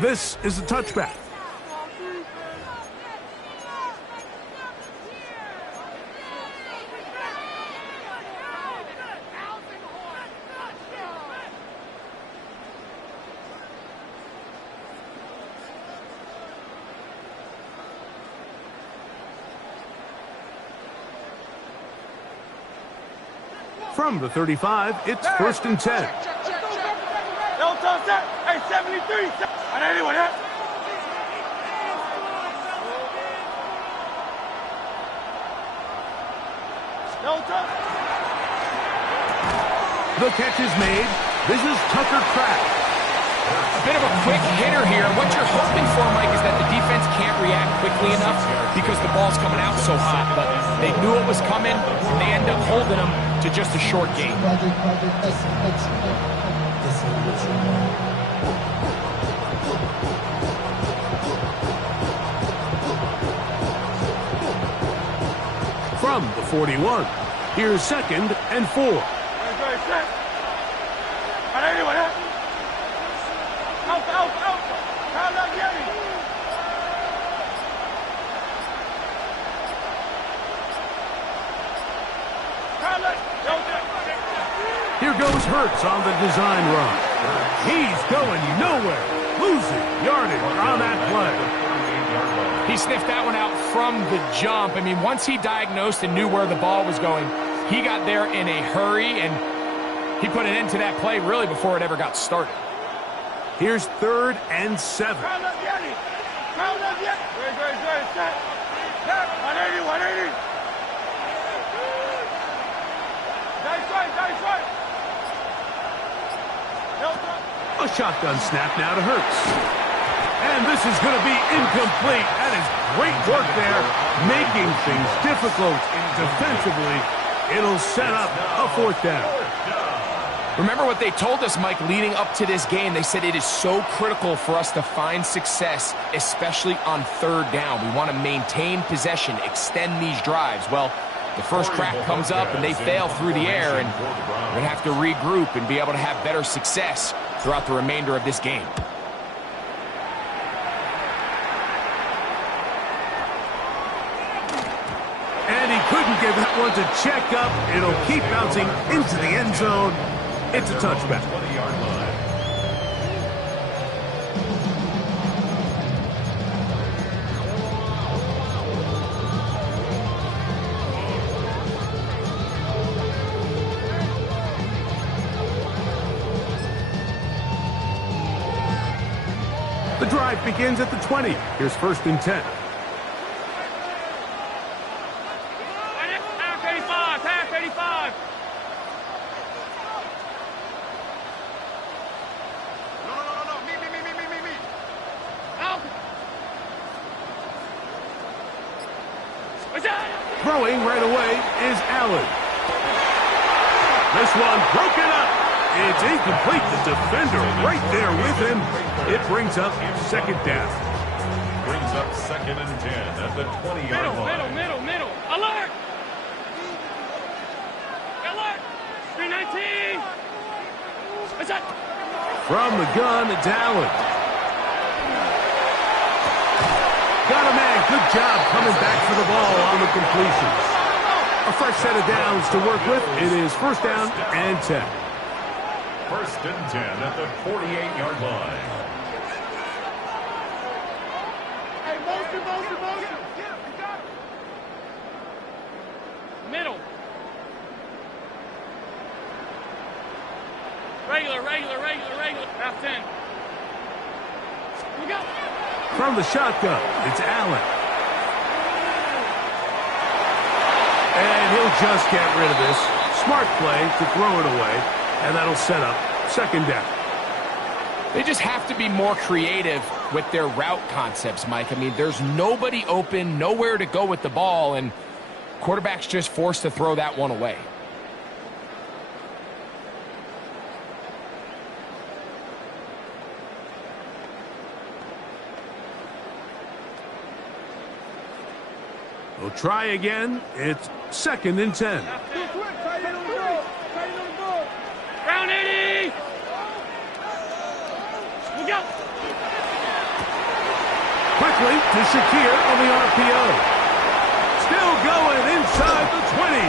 This is a touchback. From the 35, it's 1st and 10. No touch that. Hey, 73. And anyone else? No touch. The catch is made. This is Tucker Pratt. A bit of a quick hitter here. What you're hoping for, Mike, is that the defense can't react quickly enough because the ball's coming out so hot. But they knew it was coming, and they end up holding them to just a short gain. From the 41, here's 2nd and 4. And anyone else? Out. How long get it? Here goes Hurts on the design run. He's going nowhere, losing yardage on that play. He sniffed that one out from the jump. I mean, once he diagnosed and knew where the ball was going, he got there in a hurry, and he put an end to that play really before it ever got started. Here's 3rd and 7. Count up, Yanni. Count up, Yanni. Great. Set. 180. Nice right. A shotgun snap now to Hurts. And this is going to be incomplete. That is great work there, making things difficult defensively. It'll set up a 4th down. Remember what they told us, Mike, leading up to this game. They said it is so critical for us to find success, especially on 3rd down. We want to maintain possession, extend these drives. Well, the first crack comes up and they fail through the air, and we're going to have to regroup and be able to have better success throughout the remainder of this game. And he couldn't get that one to check up. It'll keep bouncing into the end zone. It's a touchback. The drive begins at the 20. Here's 1st and 10. Half 85. No. Me. Out. Throwing right away is Allen. This one broken up. It's incomplete. The defender right there with him. It brings up 2nd down. Brings up 2nd and 10 at the 20-yard line. Middle. Alert! 319! From the gun, it's Allen. Got a man. Good job coming back for the ball on the completions. A fresh set of downs to work with. It is 1st down and 10. 1st and 10 at the 48-yard line. Hey, motion. Middle. Regular. Half 10. We go. From the shotgun, it's Allen. And he'll just get rid of this. Smart play to throw it away, and that'll set up 2nd down. They just have to be more creative with their route concepts, Mike. I mean, there's nobody open, nowhere to go with the ball, and quarterback's just forced to throw that one away. We'll try again. It's 2nd and 10. Round 80! We go! Quickly to Shakir on the RPO. Still going inside the 20.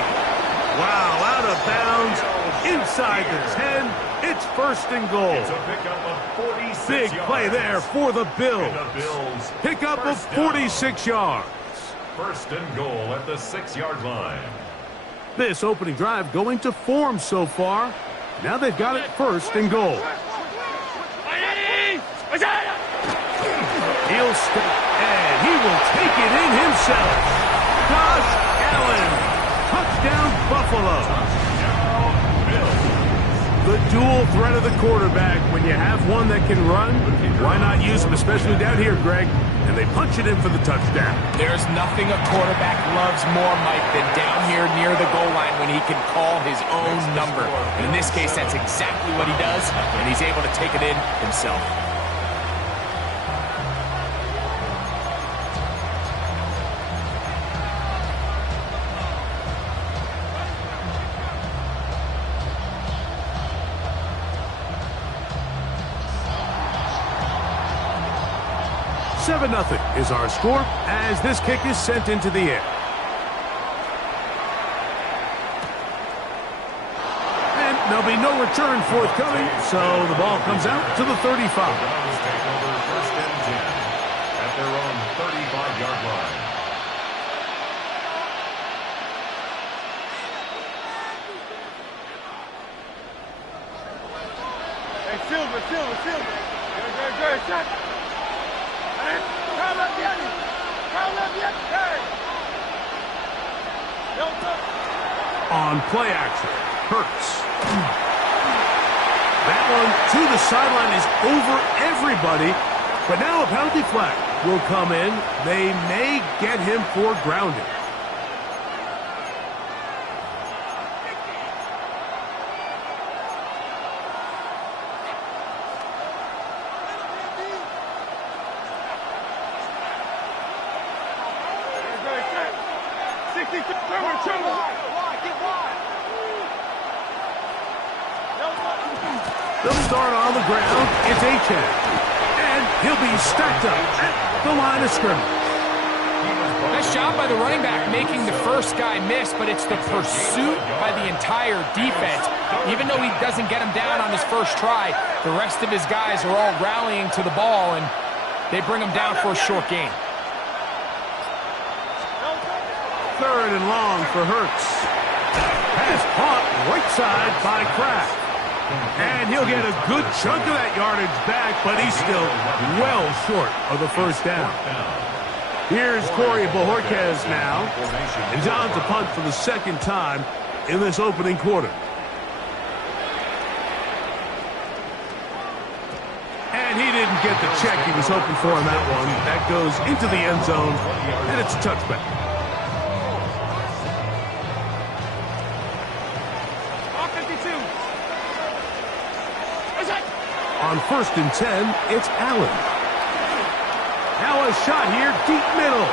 Wow, out of bounds, inside the 10. It's first and goal. It's a pickup of 46 Big yards. play there for the Bills. And the Bills Pickup of first down. 46 yards. First and goal at the 6-yard line. This opening drive going to form so far. Now they've got it first and goal. He'll step, and he will take it in himself. Josh Allen. Touchdown, Buffalo. The dual threat of the quarterback. When you have one that can run, why not use him, especially down here, Greg? And they punch it in for the touchdown. There's nothing a quarterback loves more, Mike, than down here near the goal line when he can call his own number. And in this case, that's exactly what he does, and he's able to take it in himself. Nothing is our score as this kick is sent into the air. And there'll be no return forthcoming, so the ball comes out to the 35. The Browns take over first and 10 at their own 35-yard line. Hey, Silver. Good. Shot. On play action, Hurts. That one to the sideline is over everybody, but now a penalty flag will come in. They may get him for grounding. They'll start on the ground. It's Achane. And he'll be stacked up at the line of scrimmage. Nice job by the running back making the first guy miss, but it's the pursuit by the entire defense. Even though he doesn't get him down on his first try, the rest of his guys are all rallying to the ball, and they bring him down for a short gain. Third and long for Hurts. Pass caught right side by Kraft. And he'll get a good chunk of that yardage back, but he's still well short of the first down. Here's Corey Bojorquez now. And John's a punt for the second time in this opening quarter. And he didn't get the check he was hoping for on that one. That goes into the end zone, and it's a touchback. On first and 10, it's Allen. Now a shot here, deep middle.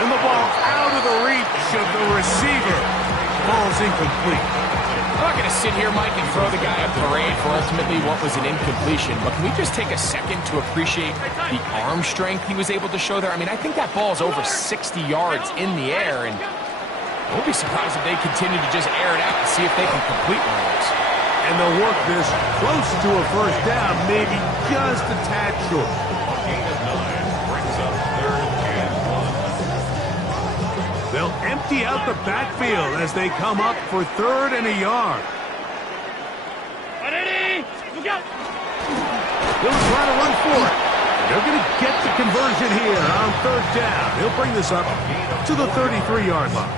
And the ball out of the reach of the receiver. Ball's incomplete. I'm not going to sit here, Mike, and throw the guy a parade for ultimately what was an incompletion, but can we just take a second to appreciate the arm strength he was able to show there? I mean, I think that ball's over 60 yards in the air, and I won't be surprised if they continue to just air it out and see if they can complete one of those. And they'll work this close to a first down, maybe just a tad short. Gain of 9 brings up third and 1. They'll empty out the backfield as they come up for third and a yard. He'll try to run for it. They're going to get the conversion here on third down. He'll bring this up to the 33-yard line.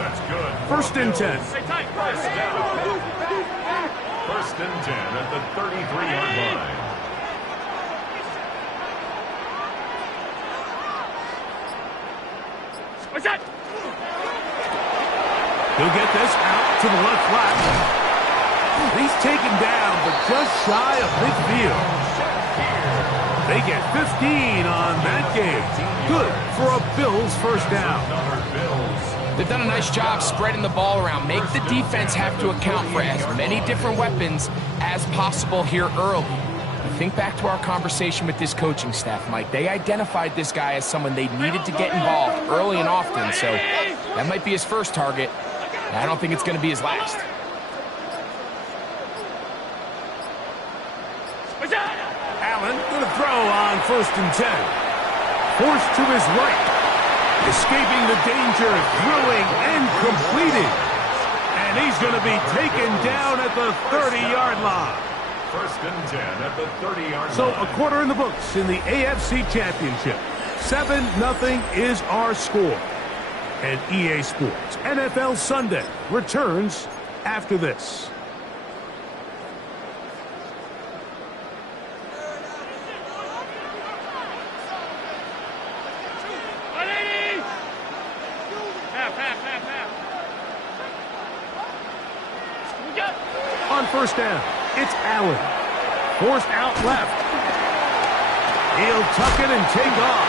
That's good. First and 10. First down. First and 10 at the 33-yard line. What's that? He'll get this out to the left flat. He's taken down, but just shy of midfield. They get 15 on that game. Good for a Bills first down. They've done a nice job spreading the ball around. Make the defense have to account for as many different weapons as possible here early. Think back to our conversation with this coaching staff, Mike. They identified this guy as someone they needed to get involved early and often, so that might be his first target. I don't think it's going to be his last. Allen going to throw on 1st and 10. Forced to his right. Escaping the danger, throwing and completing. And he's going to be taken down at the 30-yard line. 1st and 10 at the 30-yard line. So a quarter in the books in the AFC Championship. 7-0 is our score. And EA Sports NFL Sunday returns after this. On 1st down, it's Allen. Forced out left. He'll tuck it and take off.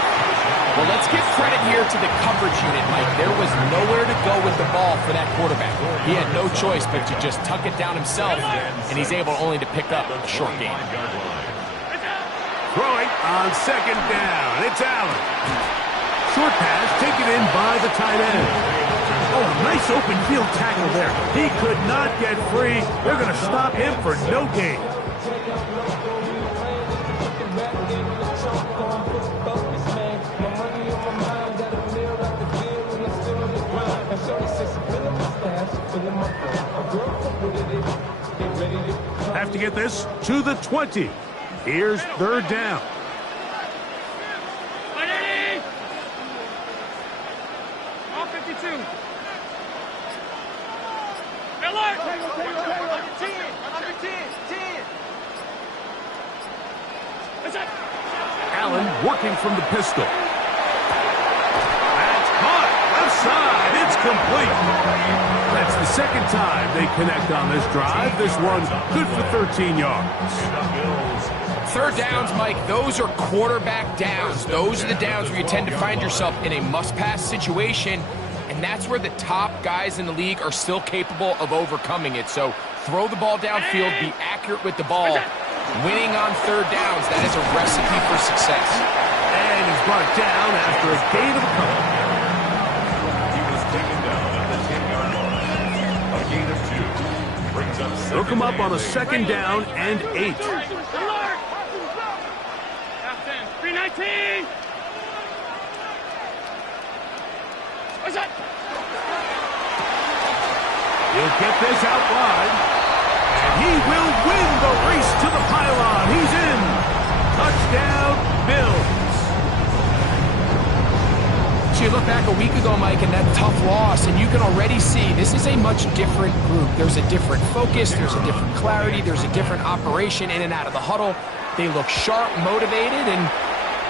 Well, let's give credit here to the coverage unit, Mike. There was nowhere to go with the ball for that quarterback. He had no choice but to just tuck it down himself, and he's able only to pick up a short gain. Throwing on 2nd down, it's Allen. Short pass taken in by the tight end. Oh, nice open field tackle there. He could not get free. They're going to stop him for no gain. Have to get this to the 20. Here's 3rd down. All 52. Allen working from the pistol. That's caught. Left side. It's complete. That's the 2nd time they connect on this drive. This one good for 13 yards. 3rd downs, Mike, those are quarterback downs. Those are the downs where you tend to find yourself in a must-pass situation, and that's where the top guys in the league are still capable of overcoming it. So throw the ball downfield, be accurate with the ball. Winning on 3rd downs, that is a recipe for success. And he's brought down after a gain of a couple. He was taken down at the 10-yard line. A gain of 2. Brings up They'll come up on a 2nd down and 8. 319. What's that? He'll get this out wide. And he will win the race to the pylon. He's in. Touchdown, Bills. So you look back a week ago, Mike, and that tough loss, and you can already see this is a much different group. There's a different focus. There's a different clarity. There's a different operation in and out of the huddle. They look sharp, motivated, and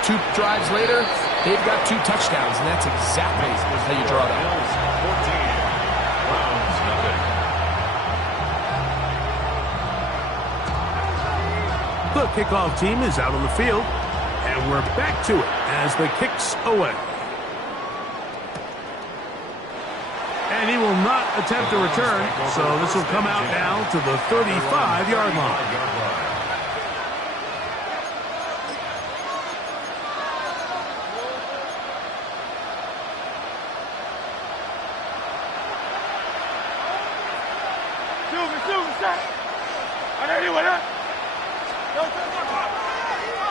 2 drives later, they've got 2 touchdowns, and that's exactly how you draw that. Bills 14. Browns nothing. The kickoff team is out on the field, and we're back to it as the kick's away. And he will not attempt a return, so this will come out now to the 35-yard line.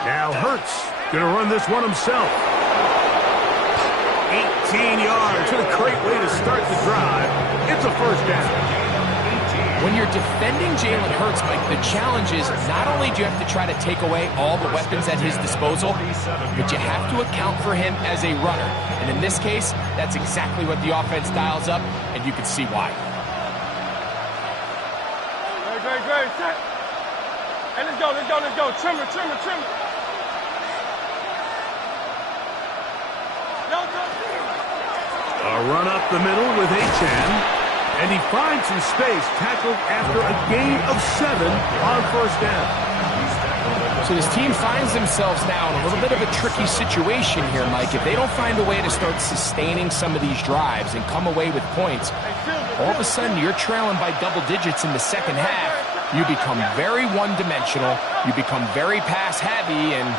Now Hurts going to run this one himself. 18 yards. What a great way to start the drive. It's a 1st down. When you're defending Jalen Hurts, Mike, the challenge is not only do you have to try to take away all the weapons at his disposal, but you have to account for him as a runner. And in this case, that's exactly what the offense dials up, and you can see why. Great. Set. Hey, let's go. Trimmer. A run up the middle with Achan, and he finds some space, tackled after a gain of 7 on 1st down. So this team finds themselves now in a little bit of a tricky situation here, Mike. If they don't find a way to start sustaining some of these drives and come away with points, all of a sudden you're trailing by double digits in the 2nd half. you become very one-dimensional, you become very pass-heavy, and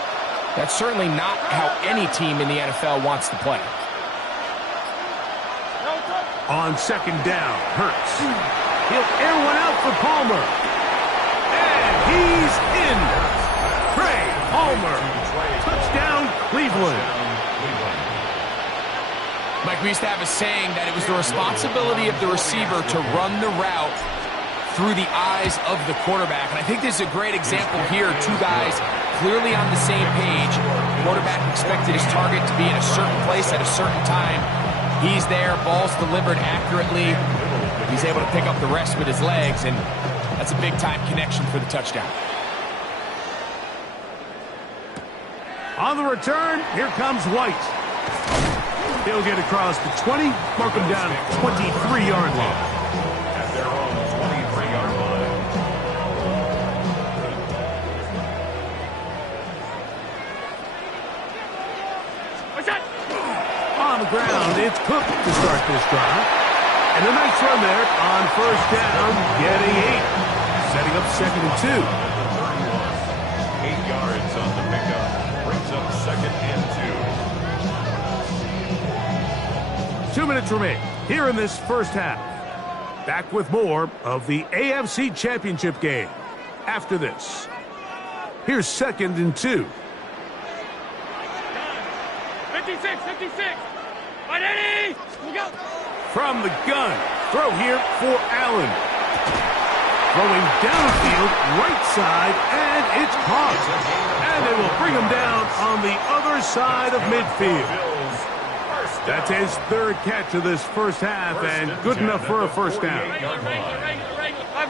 that's certainly not how any team in the NFL wants to play. On second down, Hurts. He'll air one out for Palmer. And he's in. Trey Palmer. Touchdown, Cleveland. Mike, we used to have a saying that it was the responsibility of the receiver to run the route through the eyes of the quarterback. And I think this is a great example here. Two guys clearly on the same page. Quarterback expected his target to be in a certain place at a certain time. He's there, ball's delivered accurately. He's able to pick up the rest with his legs, and that's a big-time connection for the touchdown. On the return, here comes White. He'll get across the 20, mark him down at 23-yard line. At their own 23-yard line. What's that? On the ground, it's Cook to start this drive. And a nice run there on first down, getting 8. Setting up 2nd and 2. 8 yards on the pickup. Brings up 2nd and 2. 2 minutes remain here in this first half. Back with more of the AFC Championship game after this. Here's 2nd and 2. 56, 56. 180. We go. From the gun, throw here for Allen. Throwing downfield, right side, and it's caught. And they will bring him down on the other side of midfield. That's his 3rd catch of this first half, and good enough for a first down. 5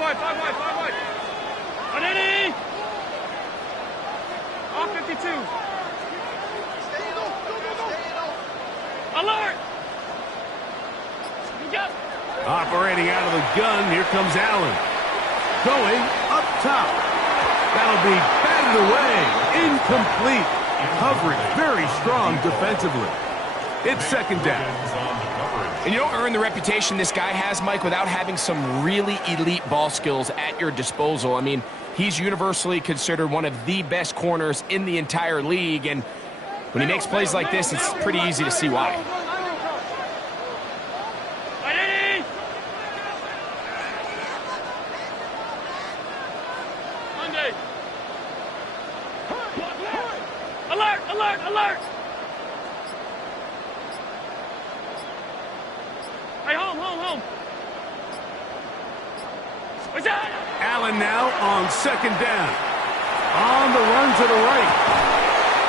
wide. 180. All 52. Alert. We go. Operating out of the gun, here comes Allen. Going up top. That'll be batted away. Incomplete. Coverage very strong defensively. It's 2nd down. And you don't earn the reputation this guy has, Mike, without having some really elite ball skills at your disposal. I mean, he's universally considered one of the best corners in the entire league, and when he makes plays like this, it's pretty easy to see why. Alert! Hey, home! What's that? Allen now on 2nd down. On the run to the right.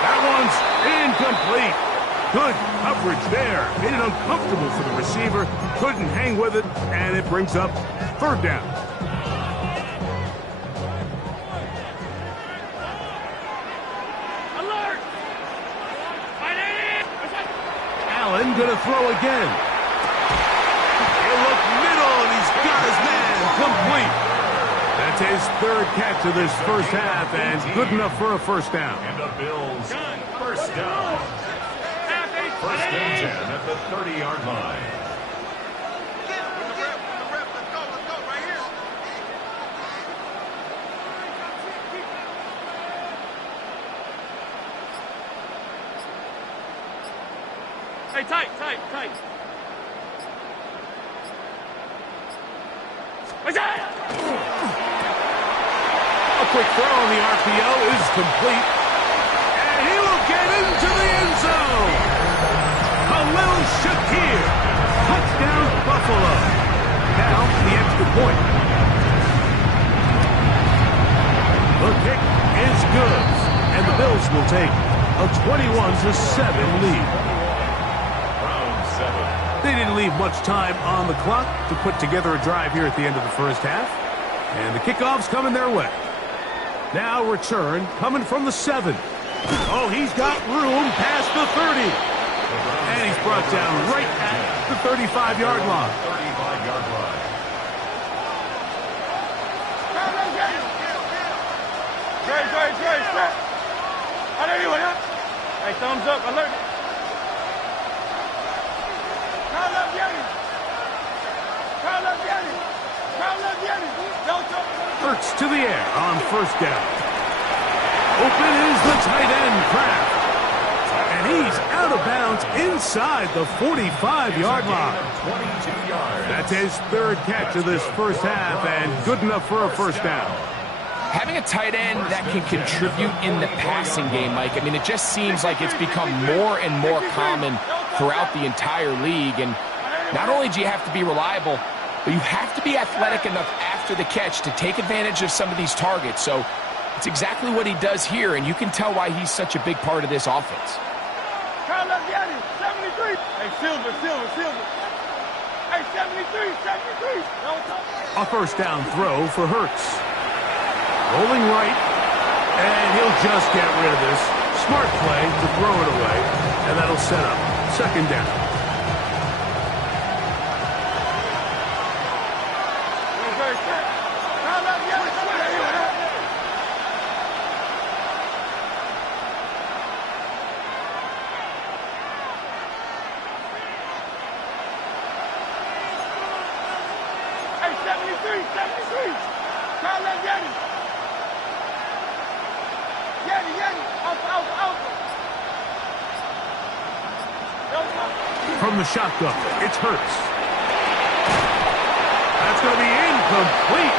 That one's incomplete. Good coverage there. Made it uncomfortable for the receiver. Couldn't hang with it, and it brings up 3rd down. Alert! Allen gonna throw again. He'll look middle, and he's got his man complete. That's his 3rd catch of this first half, and good enough for a first down. And the Bills, first down. First and 10 at the 30-yard line. Hey, tight. What's that? A quick throw on the RPO is complete. And he will get into the end zone. Khalil Shakir. Touchdown, Buffalo. Now the extra point. The kick is good. And the Bills will take a 21-7 lead. They didn't leave much time on the clock to put together a drive here at the end of the first half. And the kickoff's coming their way. Now return coming from the 7. Oh, he's got room past the 30. And he's brought down right at the 35-yard line. 35-yard line. Great. Hey, thumbs up, alert. Carl up, Yanni. Don't talk. Hurts to the air on first down. Open is the tight end, Kraft. And he's out of bounds inside the 45-yard line. 22 yards. That's his third catch of this first half, and good enough for a first down. Having a tight end that can contribute in the passing game, Mike, I mean, it just seems like it's become more and more common throughout the entire league. And not only do you have to be reliable, but you have to be athletic enough after the catch to take advantage of some of these targets. So it's exactly what he does here, and you can tell why he's such a big part of this offense. 73. Hey, Silver. Hey, 73. A first down throw for Hurts. Rolling right, and he'll just get rid of this. Smart play to throw it away, and that'll set up second down. Hey, 73. Call that Yeti. Alpha. From the shotgun, it's Hurts. That's going to be incomplete.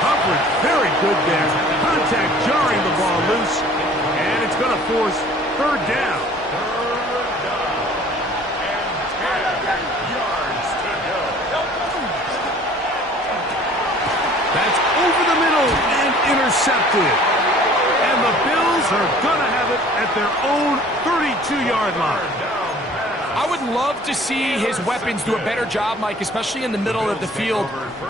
Coverage very good there. Contact jarring the ball loose, and it's going to force third down. And 10 yards to go. That's over the middle and intercepted. And the Bills are going to have it at their own 32-yard line. I would love to see his weapons do a better job, Mike, especially in the middle of the field,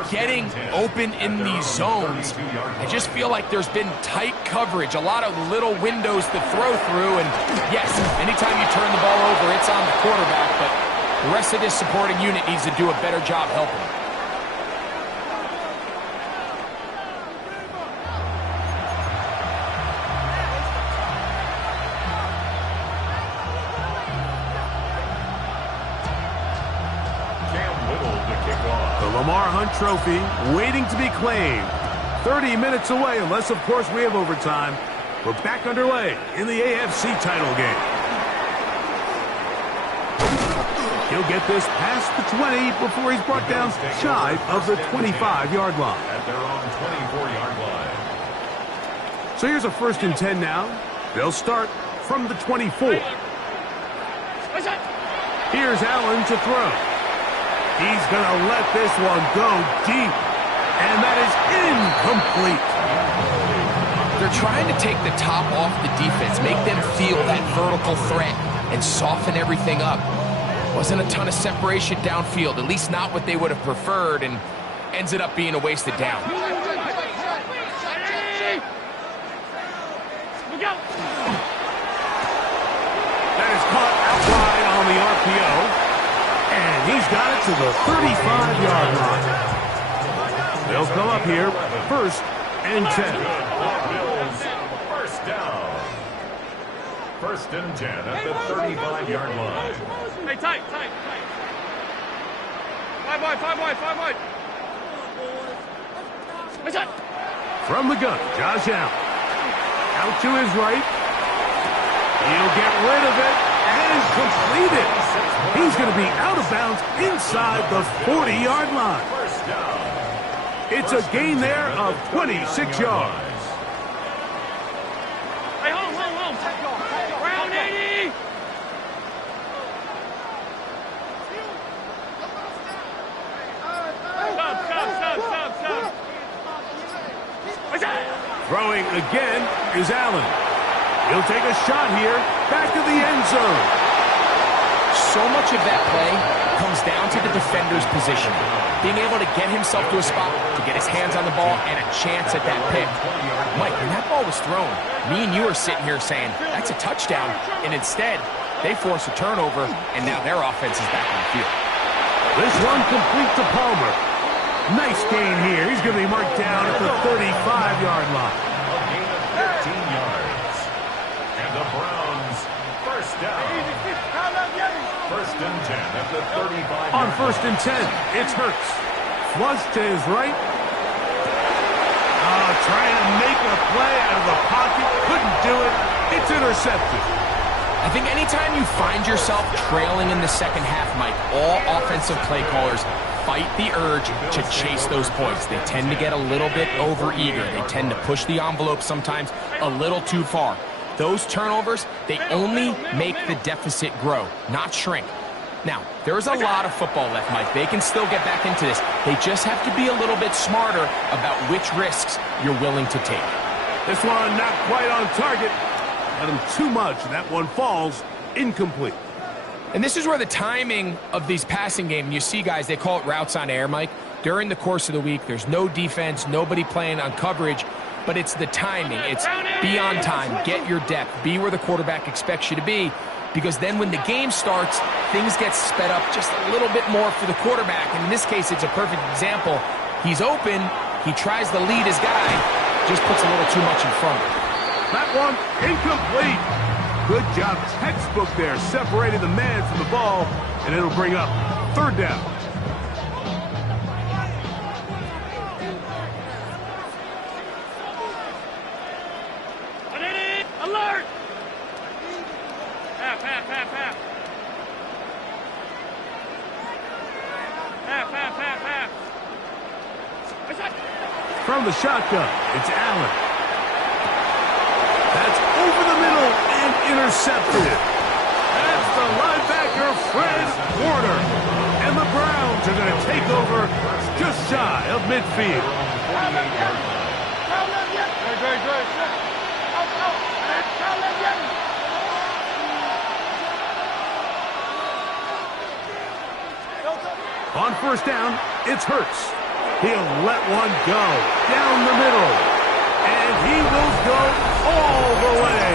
getting open in these zones. I just feel like there's been tight coverage, a lot of little windows to throw through, and yes, anytime you turn the ball over, it's on the quarterback, but the rest of this supporting unit needs to do a better job helping. Lamar Hunt Trophy waiting to be claimed. 30 minutes away, unless, of course, we have overtime. We're back underway in the AFC title game. He'll get this past the 20 before he's brought down shy of the 25-yard line. At their own 24-yard line. So here's a 1st and 10 now. They'll start from the 24. Here's Allen to throw. He's going to let this one go deep. And that is incomplete. They're trying to take the top off the defense, make them feel that vertical threat, and soften everything up. Wasn't a ton of separation downfield, at least not what they would have preferred, and ends it up being a wasted down. That is caught out wide on the RPO. And he's got it to the 35-yard line. They'll come up here, 1st and 10. Bills, first down. 1st and 10 at the 35-yard line. Hey, tight. 5 wide. From the gun, Josh Allen. Out to his right. He'll get rid of it and complete it. He's going to be out of bounds inside the 40-yard line. First down. It's a gain there of 26 yards. Hey, hold. Round 80. Stop. Throwing again is Allen. He'll take a shot here, back of the end zone. So much of that play comes down to the defender's position. Being able to get himself to a spot, to get his hands on the ball, and a chance at that pick. Mike, when that ball was thrown, me and you are sitting here saying, that's a touchdown. And instead, they force a turnover, and now their offense is back on the field. This one complete to Palmer. Nice gain here. He's going to be marked down at the 35-yard line. A gain of 15 yards. And the Browns, first down. 1st and 10 at the 35. On 1st and 10, it's Hurts. Flush to his right. trying to make a play out of the pocket. Couldn't do it. It's intercepted. I think anytime you find yourself trailing in the second half, Mike, all offensive play callers fight the urge to chase those points. They tend to get a little bit overeager. They tend to push the envelope sometimes a little too far. Those turnovers, they only make the deficit grow, not shrink. Now, there's a lot of football left, Mike. They can still get back into this. They just have to be a little bit smarter about which risks you're willing to take. This one not quite on target. Let him too much, and that one falls incomplete. And this is where the timing of these passing games, you see guys, they call it routes on air, Mike. During the course of the week, there's no defense, nobody playing on coverage, but it's the timing. It's be on time, get your depth, be where the quarterback expects you to be, because then when the game starts, things get sped up just a little bit more for the quarterback. And in this case, it's a perfect example. He's open, he tries to lead his guy, just puts a little too much in front of him. That one incomplete. Good job, textbook there, separating the man from the ball, and it'll bring up third down. Alert! Half. From the shotgun, it's Allen. That's over the middle and intercepted. That's the linebacker, Fred Warner. And the Browns are going to take over just shy of midfield. On first down, it's Hurts. He'll let one go down the middle. And he will go all the way.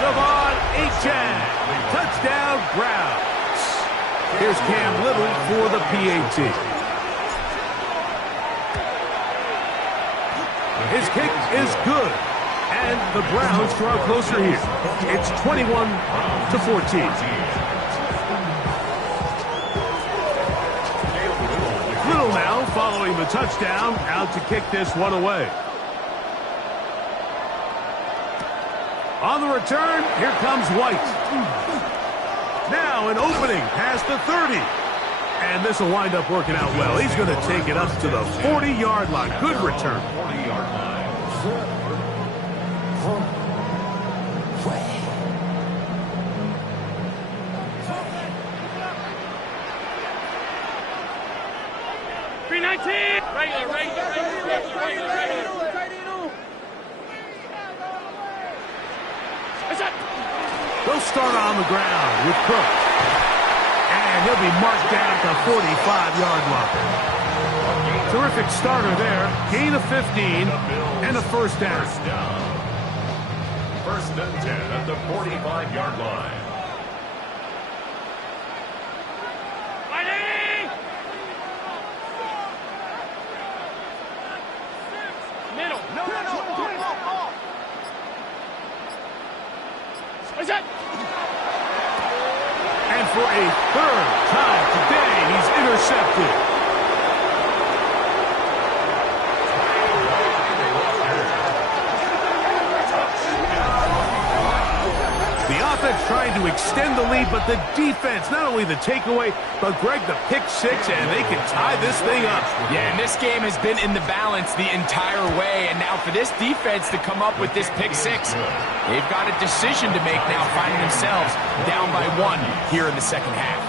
Devon Achane. Touchdown, Browns. Here's Cam Little for the PAT. His kick is good. And the Browns draw closer here. It's 21-14. Little now following the touchdown, out to kick this one away. On the return, here comes White. Now an opening past the 30. And this will wind up working out well. He's going to take it up to the 40-yard line. Good return. 40-yard line. They'll start on the ground with Cook. And he'll be marked down at the 45-yard line. Terrific starter there. Gain of 15 and a first down. First and 10 at the 45-yard line. And for a third time today, he's intercepted. The offense trying to extend the lead, but the defense, not only the takeaway, but Greg, the pick six, and they can tie this thing up. Yeah, and this game has been in the balance the entire way, and now for this defense to come up with this pick six, they've got a decision to make now, finding themselves down by one here in the second half.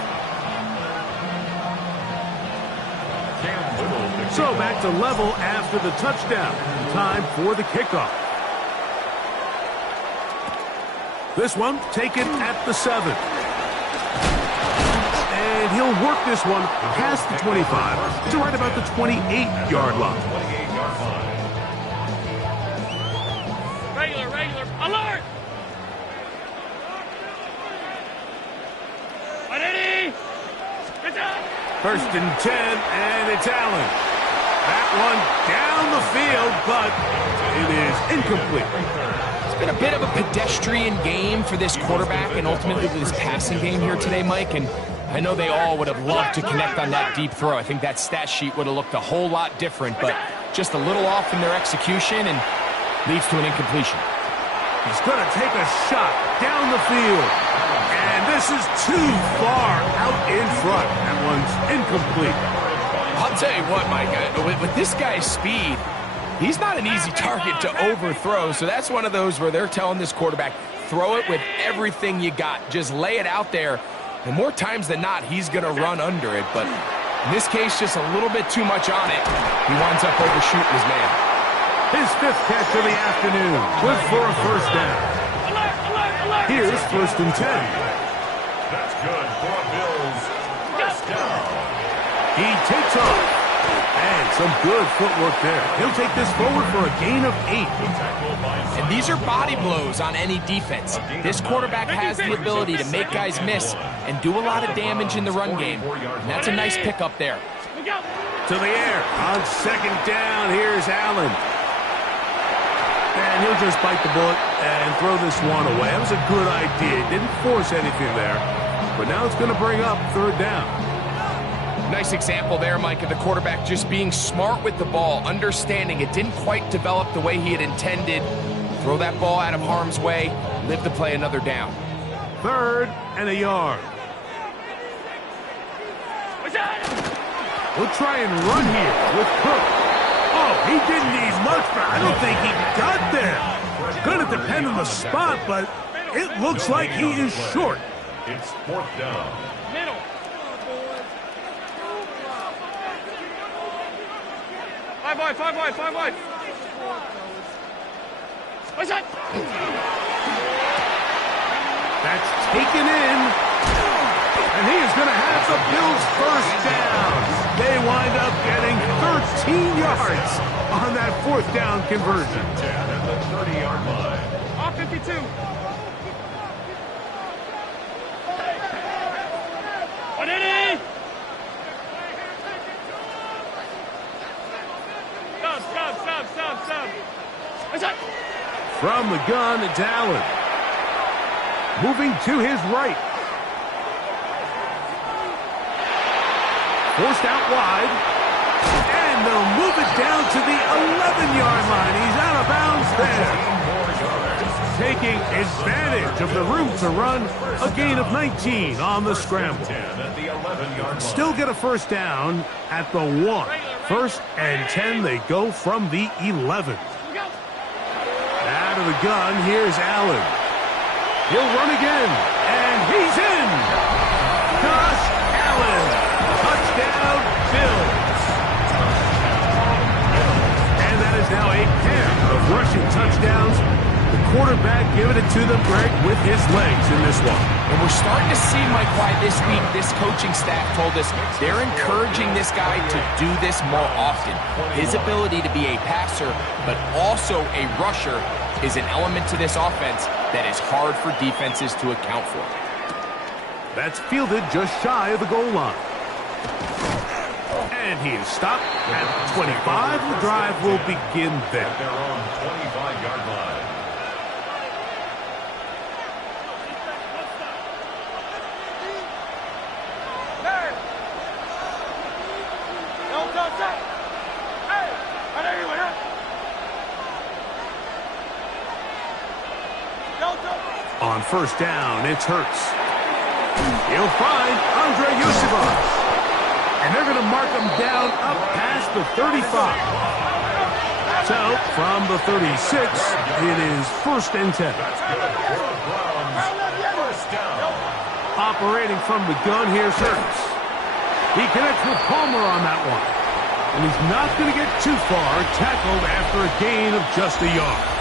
So back to level after the touchdown. Time for the kickoff. This one taken at the 7. And he'll work this one past the 25 to right about the 28-yard line. Regular, alert! First and 10, and it's Allen. That one down the field, but it is incomplete. It's been a bit of a pedestrian game for this quarterback and ultimately this passing game here today, Mike, and I know they all would have loved to connect on that deep throw. I think that stat sheet would have looked a whole lot different, but just a little off in their execution and leads to an incompletion. He's going to take a shot down the field. And this is too far out in front. That one's incomplete. I'll tell you what, Mike, with this guy's speed, he's not an easy target to overthrow. So that's one of those where they're telling this quarterback, throw it with everything you got. Just lay it out there. And more times than not, he's going to run under it. But in this case, just a little bit too much on it. He winds up overshooting his man. His 5th catch of the afternoon. Good for a first down. Here's 1st and 10. That's good for a Bills first down. He takes off. And some good footwork there. He'll take this forward for a gain of 8. And these are body blows on any defense. This quarterback has the ability to make guys miss and do a lot of damage in the run game. And that's a nice pickup there. To the air. On 2nd down, here's Allen. And he'll just bite the bullet and throw this one away. That was a good idea. Didn't force anything there. But now it's going to bring up 3rd down. Nice example there, Mike, of the quarterback just being smart with the ball, understanding it didn't quite develop the way he had intended. Throw that ball out of harm's way, live to play another down. 3rd and a yard. We'll try and run here with Cook. Oh, he didn't need much, but I don't think he got there. Going to depend on the spot, but it looks like he is short. It's 4th down. Middle. Five wide. What's that? That's taken in. And he is going to have the Bills first down. They wind up getting 13 yards on that 4th down conversion. 10 at the 30-yard line. Off 52. What did he? Stop. What's that? From the gun, it's Allen. Moving to his right. Forced out wide. And they'll move it down to the 11-yard line. He's out of bounds there. Taking advantage of the room to run. A gain of 19 on the scramble. Still get a first down at the 1. 1st and 10, they go from the 11. Out of the gun, here's Allen. He'll run again, and he's in. Josh Allen, touchdown Bills. And that is now a pair of rushing touchdowns. The quarterback giving it to them, Greg, with his legs in this one. And we're starting to see, Mike, why this week this coaching staff told us they're encouraging this guy to do this more often. His ability to be a passer, but also a rusher, is an element to this offense that is hard for defenses to account for. That's fielded just shy of the goal line. And he is stopped at 25. The drive will begin there. Their own 25-yard line. On 1st down, it's Hurts. He'll find Andre Yusufov. And they're going to mark him down up past the 35. So, from the 36, it is 1st and 10. Operating from the gun, here's Hurts. He connects with Palmer on that one. And he's not going to get too far, tackled after a gain of just a yard.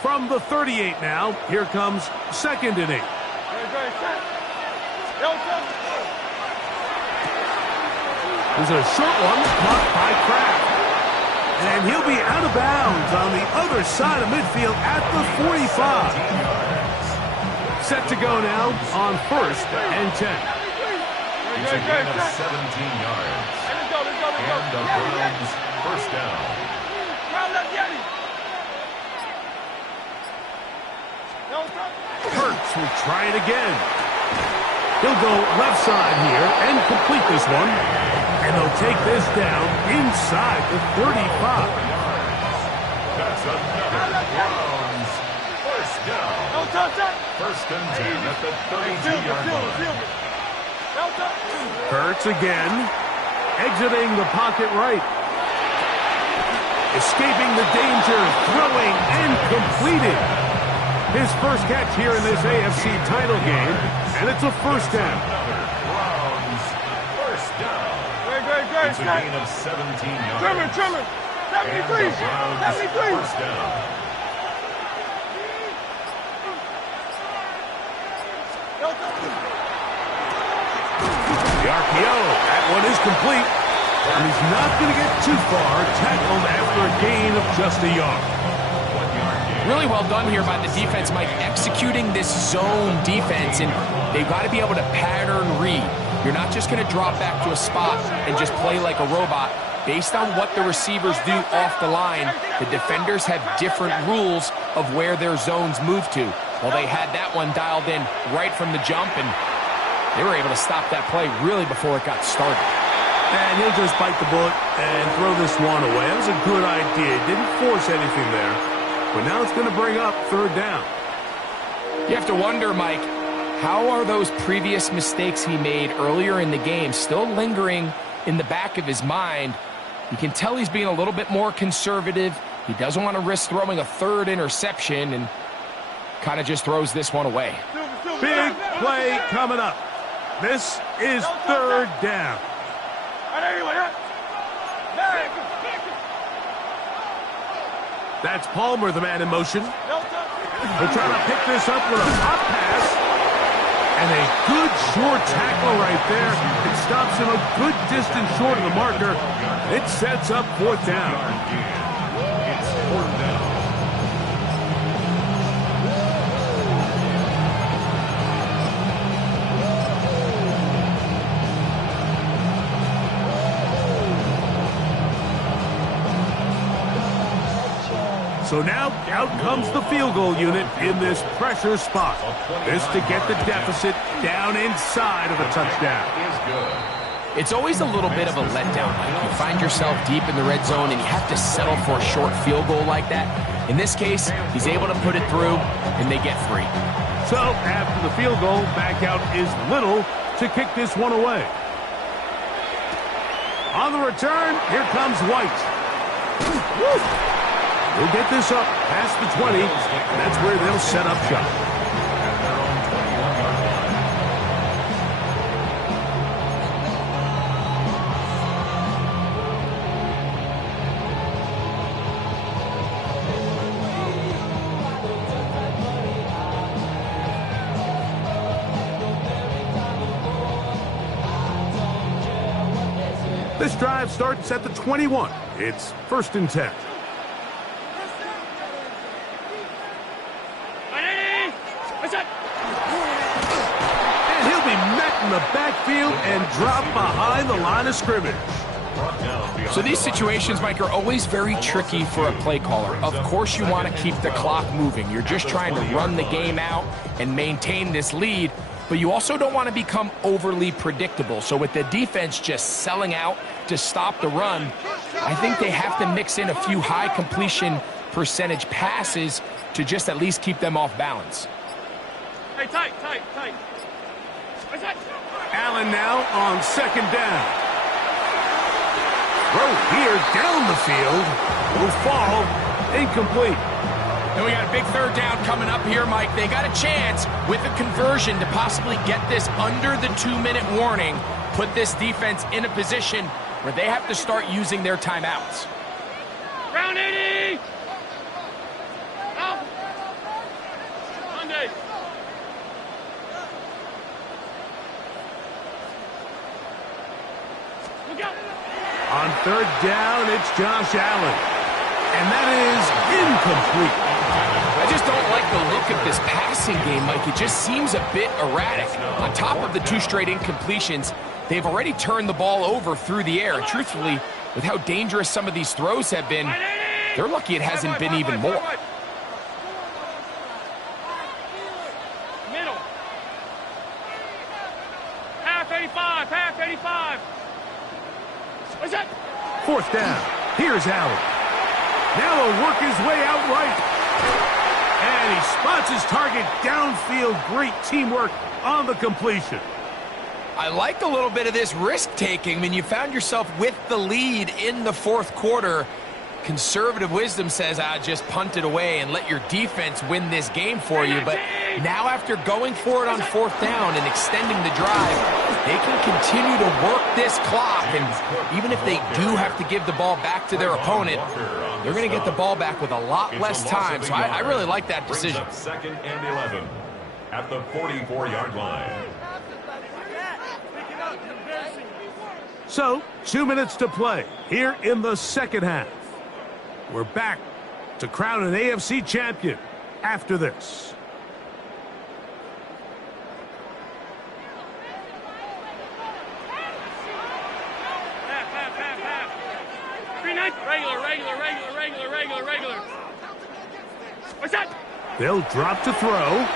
From the 38 now, here comes 2nd and 8. There's a short one caught by Kraft. And he'll be out of bounds on the other side of midfield at the 45. Set to go now on 1st and 10. It's a gain of 17 yards. And the Browns first down. Hurts will try it again. He'll go left side here and complete this one. And they'll take this down inside the 35. That's another Browns. First down. First and 10 at the 32-yard line. Hurts again. Exiting the pocket right. Escaping the danger. Throwing and completed. His first catch here in this AFC title game. And it's a first down. Browns. First down. It's a gain of 17 yards. Trimmer. 73. 73. First down. The RPO. That one is complete. And he's not going to get too far. Tackled after a gain of just a yard. 1 yard gain. Really well done here by the defense, Mike, executing this zone defense, and they've got to be able to pattern read. You're not just going to drop back to a spot and just play like a robot. Based on what the receivers do off the line, the defenders have different rules of where their zones move to. Well, they had that one dialed in right from the jump, and they were able to stop that play really before it got started. And he'll just bite the bullet and throw this one away. That was a good idea. Didn't force anything there. But now it's going to bring up third down. You have to wonder, Mike, how are those previous mistakes he made earlier in the game still lingering in the back of his mind? You can tell he's being a little bit more conservative. He doesn't want to risk throwing a third interception and kind of just throws this one away. Big play coming up. This is third down. That's Palmer, the man in motion. They're trying to pick this up with a hot pass. And a good short tackle right there. It stops him a good distance short of the marker. It sets up fourth down. It's fourth down. So now, out comes the field goal unit in this pressure spot. This to get the deficit down inside of a touchdown. It's always a little bit of a letdown. Like you find yourself deep in the red zone and you have to settle for a short field goal like that. In this case, he's able to put it through, and they get 3. So, after the field goal, back out is Little to kick this one away. On the return, here comes White. Woo! He'll get this up past the 20, and that's where they'll set up shop. At their own 21-yard line. This drive starts at the 21. It's first and 10. In the backfield and drop behind the line of scrimmage. So these situations, Mike, are always very tricky for a play caller. Of course you want to keep the clock moving. You're just trying to run the game out and maintain this lead, but you also don't want to become overly predictable. So with the defense just selling out to stop the run, I think they have to mix in a few high completion percentage passes to just at least keep them off balance. Hey, tight. Allen now on second down. Throw here down the field. Will fall. Incomplete. And we got a big third down coming up here, Mike. They got a chance with a conversion to possibly get this under the 2-minute warning, put this defense in a position where they have to start using their timeouts. Round 80! Out! Monday! On third down, it's Josh Allen. And that is incomplete. I just don't like the look of this passing game, Mike. It just seems a bit erratic. On top of the 2 straight incompletions, they've already turned the ball over through the air. And truthfully, with how dangerous some of these throws have been, they're lucky it hasn't been even more. 4th down. Here's Allen. Now he'll work his way out right. And he spots his target downfield. Great teamwork on the completion. I like a little bit of this risk-taking. I mean, you found yourself with the lead in the 4th quarter. Conservative wisdom says, just punt it away and let your defense win this game for you. But now after going for it on 4th down and extending the drive, they can continue to work this clock. And even if they do have to give the ball back to their opponent, they're going to get the ball back with a lot less time. So I really like that decision. 2nd and 11 at the 44-yard line. So, 2 minutes to play here in the 2nd half. We're back to crown an AFC champion after this. Regular. What's that? They'll drop to throw.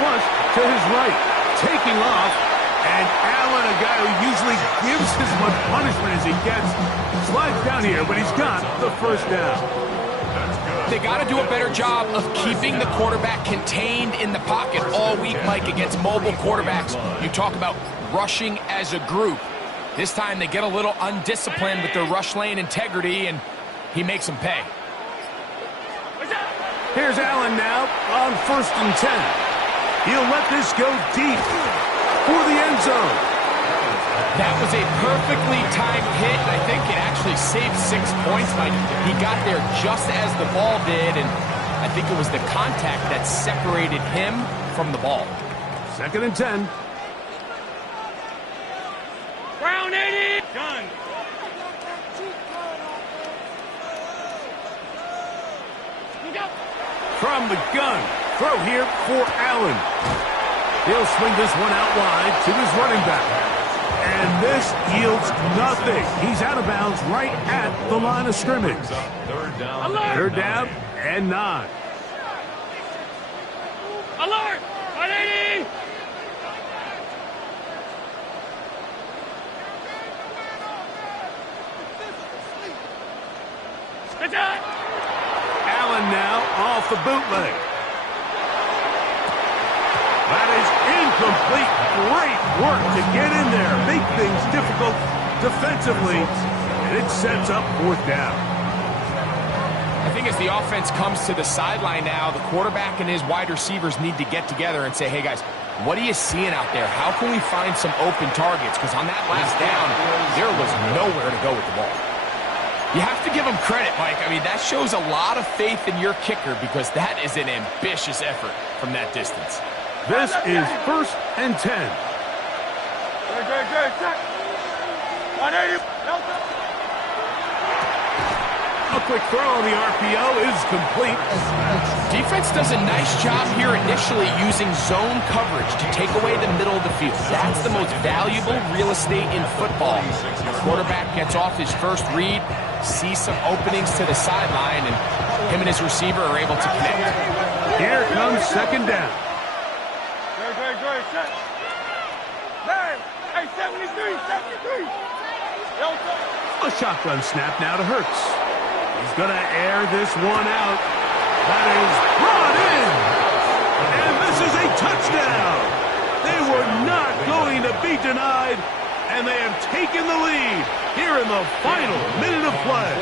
Flush to his right. Taking off. And Allen, a guy who usually gives as much punishment as he gets, slides down here, but he's got the 1st down. They got to do a better job of keeping the quarterback contained in the pocket all week, Mike, against mobile quarterbacks. You talk about rushing as a group. This time they get a little undisciplined with their rush lane integrity, and he makes them pay. Here's Allen now on 1st and 10. He'll let this go deep for the end zone. That was a perfectly timed hit. I think it actually saved 6 points, Mike. He got there just as the ball did, and I think it was the contact that separated him from the ball. 2nd and 10. Brown 80. Gun. From the gun. Throw here for Allen. He'll swing this one out wide to his running back. And this yields nothing. He's out of bounds right at the line of scrimmage. 3rd down and 9. Alert! 180! Allen now off the bootleg. That is incomplete. Great work to get in there. Make things difficult defensively. And it sets up 4th down. I think as the offense comes to the sideline now, the quarterback and his wide receivers need to get together and say, hey, guys, what are you seeing out there? How can we find some open targets? Because on that last down, there was nowhere to go with the ball. You have to give him credit, Mike. I mean, that shows a lot of faith in your kicker because that is an ambitious effort from that distance. This is 1st and 10. Good. 180. A quick throw on the RPO is complete. Defense does a nice job here initially using zone coverage to take away the middle of the field. That's the most valuable real estate in football. The quarterback gets off his first read, sees some openings to the sideline, and him and his receiver are able to connect. Here comes 2nd down. Good. Set. Hey, 73. A shotgun snap now to Hurts. He's going to air this one out. That is brought in. And this is a touchdown. They were not going to be denied, and they have taken the lead here in the final minute of play.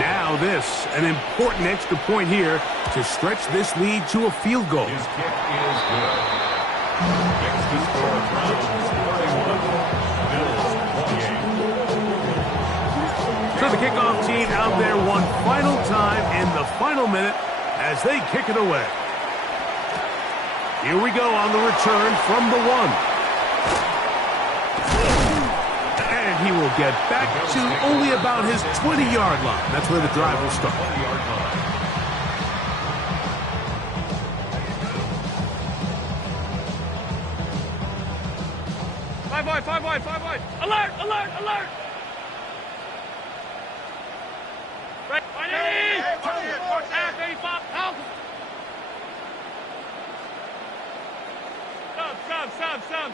Now this, an important extra point here to stretch this lead to a field goal. His kick is good. Next to score, Browns 31, Bills 28. So the kickoff team out there one final time in the final minute as they kick it away. Here we go on the return from the 1. And he will get back to only about his 20-yard line. That's where the drive will start. 20-yard line. Five wide. Alert! Right. 180. Half 85. Help.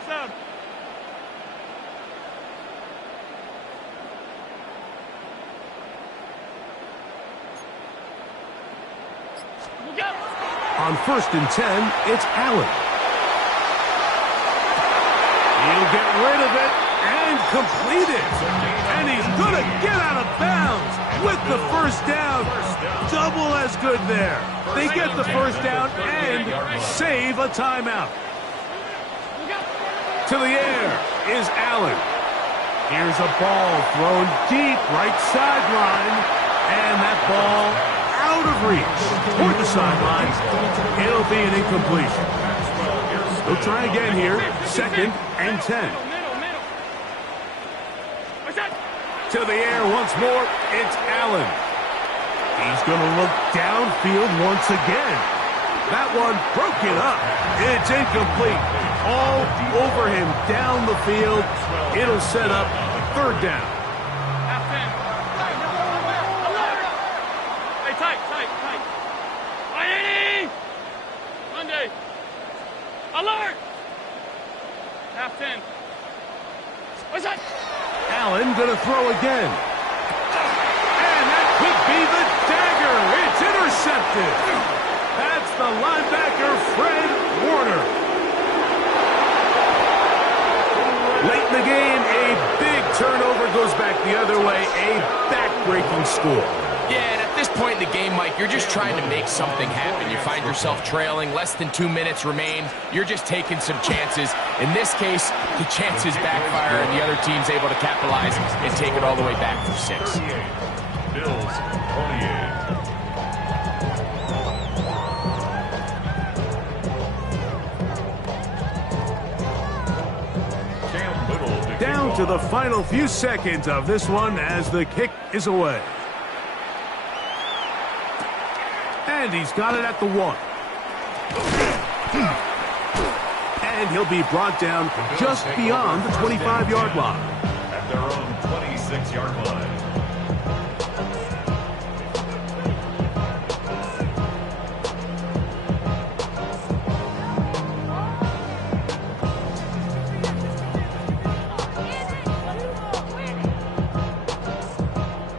Sub. On 1st and 10, it's Allen. He'll get rid of it and complete it. And he's going to get out of bounds with the first down. Double as good there. They get the first down and save a timeout. To the air is Allen. Here's a ball thrown deep right sideline. And that ball out of reach toward the sideline. It'll be an incompletion. They'll try again here. 2nd and 10. To the air once more, it's Allen. He's going to look downfield once again. That one broken up. It's incomplete. All over him down the field. It'll set up 3rd down. Hey, tight. Monday. Alert! Half 10. What's that? Allen going to throw again. And that could be the dagger. It's intercepted. That's the linebacker, Fred Warner. Late in the game, a big turnover goes back the other way. A back-breaking score. Yeah, and at this point in the game, Mike, you're just trying to make something happen. You find yourself trailing, less than 2 minutes remain. You're just taking some chances. In this case, the chances backfire, and the other team's able to capitalize and take it all the way back for 6. Bills 28. Down to the final few seconds of this one as the kick is away. And he's got it at the 1. And he'll be brought down just beyond the 25-yard line. At their own 26-yard line.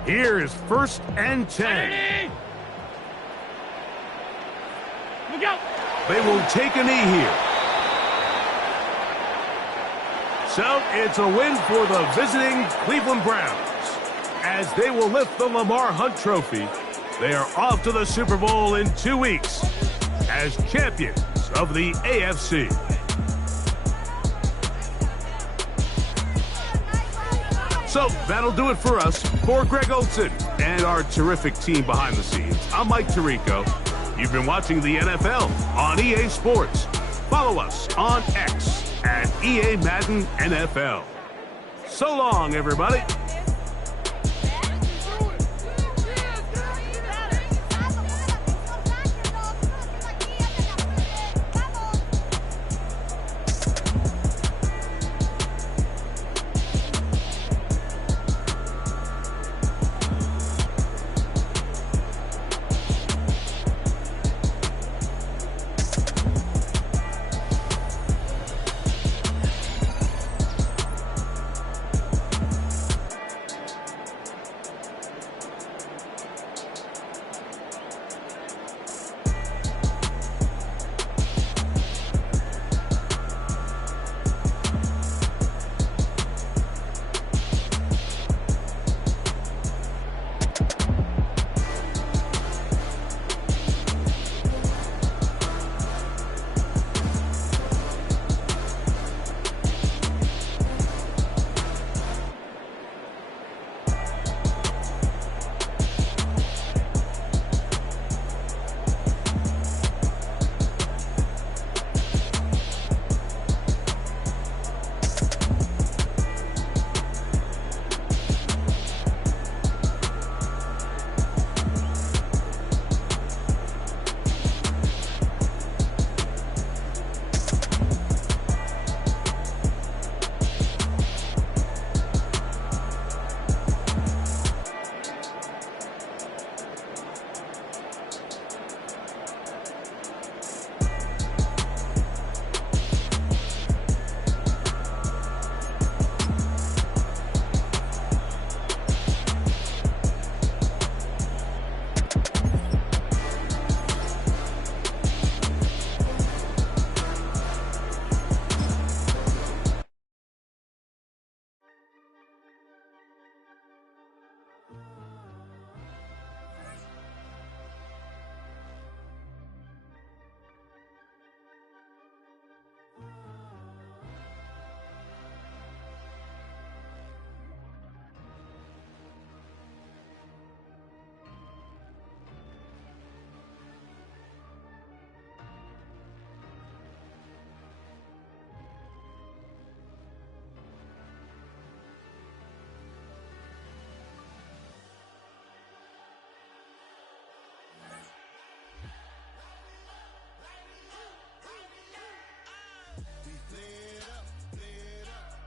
Here is 1st and 10. Look out! They will take a knee here. So it's a win for the visiting Cleveland Browns. As they will lift the Lamar Hunt Trophy, they are off to the Super Bowl in 2 weeks as champions of the AFC. So that'll do it for us. For Greg Olson and our terrific team behind the scenes, I'm Mike Tirico. You've been watching the NFL on EA Sports. Follow us on X at EA Madden NFL. So long, everybody.